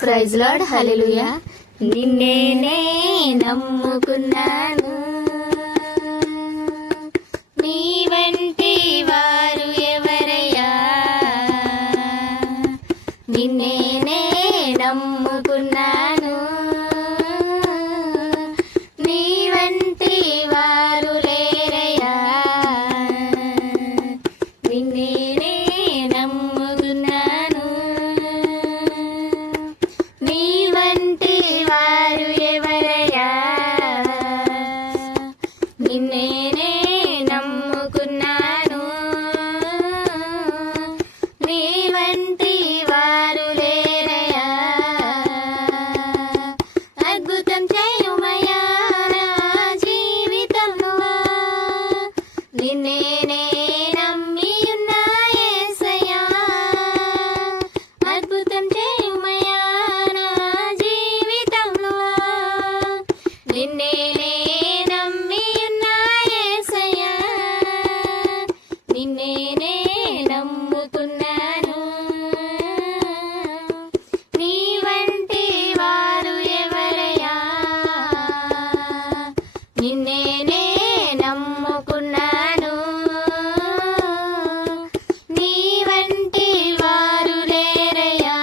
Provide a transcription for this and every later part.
Praise lord, హల్లెలూయా. నిన్నేనే నమ్ముకున్నాను, నీ వంటి వారు ఎవరయ్యా. నిన్నేనే నమ్ముకున్నాను, నీ వంటి వారు లేరయ్యా. నిన్నేనే నమ్ముకున్నాను, నీ వంటి వారు ఎవరయ్యా. నిన్నేనే నమ్ముకున్నాను, నీ వంటి వారు లేరయ్యా. అద్భుతం చేయుమయ్యా నా జీవితంలో, నిన్నేనే నమ్మి ఉన్నా యేసయ్యా. అద్భుతం చేయుమయ్యా నా జీవితంలో, నిన్నేనే నమ్మి ఉన్నా యేసయ్యా. నిన్నేనే నమ్ముకున్నాను, నీ వంటి వారు ఎవరయ్యా. నిన్నేనే నమ్ముకున్నాను, నీ వంటి వారు లేరయ్యా.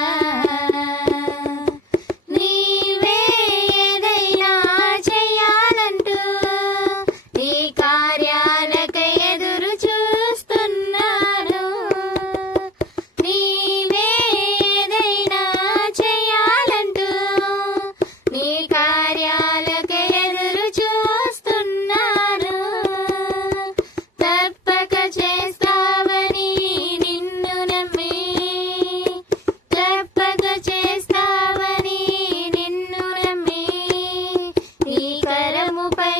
నీవే ఏదైనా చెయ్యాలంటూ నీ కార్యాలకై ఎదురు చూస్తున్నాను. నీవే ఏదైనా చెయ్యాలంటూ నీ కార్యాలకై ఎదురు చూస్తున్నాను. తప్పక చేస్తావని నిన్ను నమ్మి, తప్పక చేస్తావని నిన్ను నమ్మి, నీ కరముపై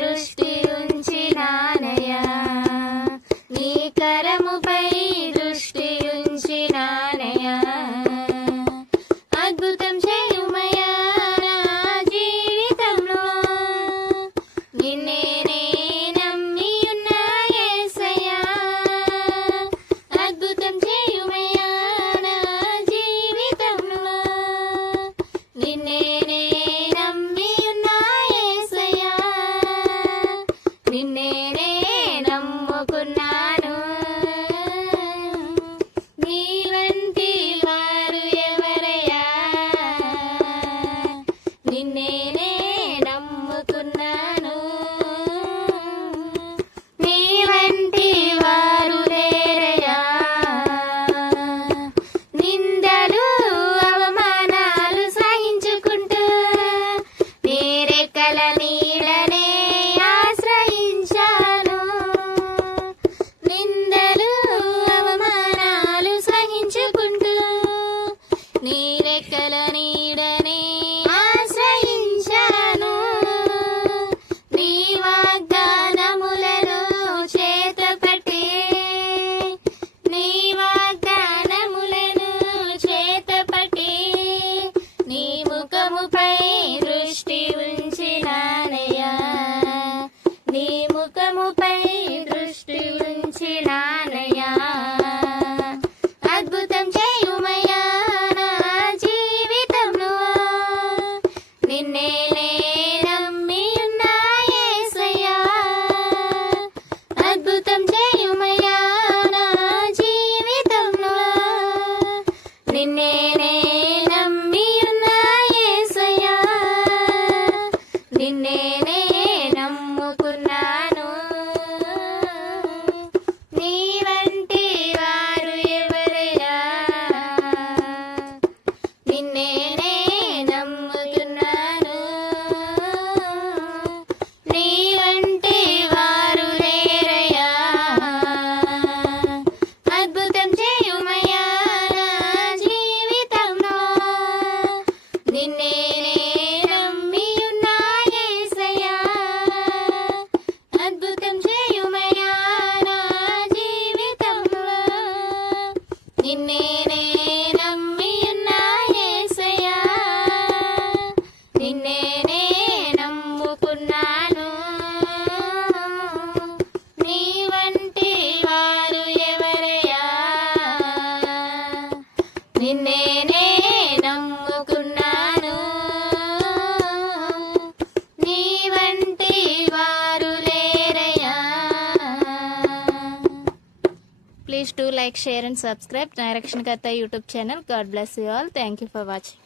దృష్టి ఉంచినానయ్యా. నీ కరముపై దృష్టి ఉంచినానయ్యా. అద్భుతం చేయుమయ్యా నా జీవితంలో, నిన్నేనే నమ్మి ఉన్నా యేసయ్యా. అద్భుతం చేయుమయ్యా నా జీవితంలో, నిన్నేనే నమ్మి ఉన్నా యేసయ్యా. నిన్నేనే నమ్ముకున్నాను, నీ వంటి వారు ఎవరయ్యా. నిన్నేనే నమ్ముకున్నాను, నీ వంటి వారు లేరయ్యా. నిందలు అవమానాలు సహించుకుంటూ నీ రెక్కల నీడనే ఆశ్రయించాను. నిందలు అవమానాలు సహించుకుంటూ నీ రెక్కల నీడనే ఆశ్రయించాను. నీ వాగ్దానములను చేతపట్టి, నీ వాగ్దానములను చేతపట్టి, నీ ముఖముపై దృష్టి ఉంచినానయ్యా. నీ ముఖముపై దృష్టి ఉంచినానయ్యా. అద్భుతం చేయుమయ్యా నా జీవితంలో, నిన్నేనే నమ్మి ఉన్నా యేసయ్యా. అద్భుతం చేయుమయ్యా నా జీవితంలో, నిన్నేనే నమ్మి ఉన్నా యేసయ్యా. నిన్నేనే నమ్ముకున్నాను, నీ వంటి వారు ఎవరయ్యా. నిన్నేనే నమ్ముకున్నాను, నీ వంటి వారు లేరయ్యా. అద్భుతం చేయుమయ్యా నా జీవితంలో, నిన్నేనే నమ్మి ఉన్నా యేసయ్యా. అద్భుతం చేయుమయ్యా నా జీవితంలో, నిన్నేనే నమ్మి ఉన్నా యేసయ్యా. Please do like, share and subscribe Direction Katha YouTube channel. God bless you all. Thank you for watching.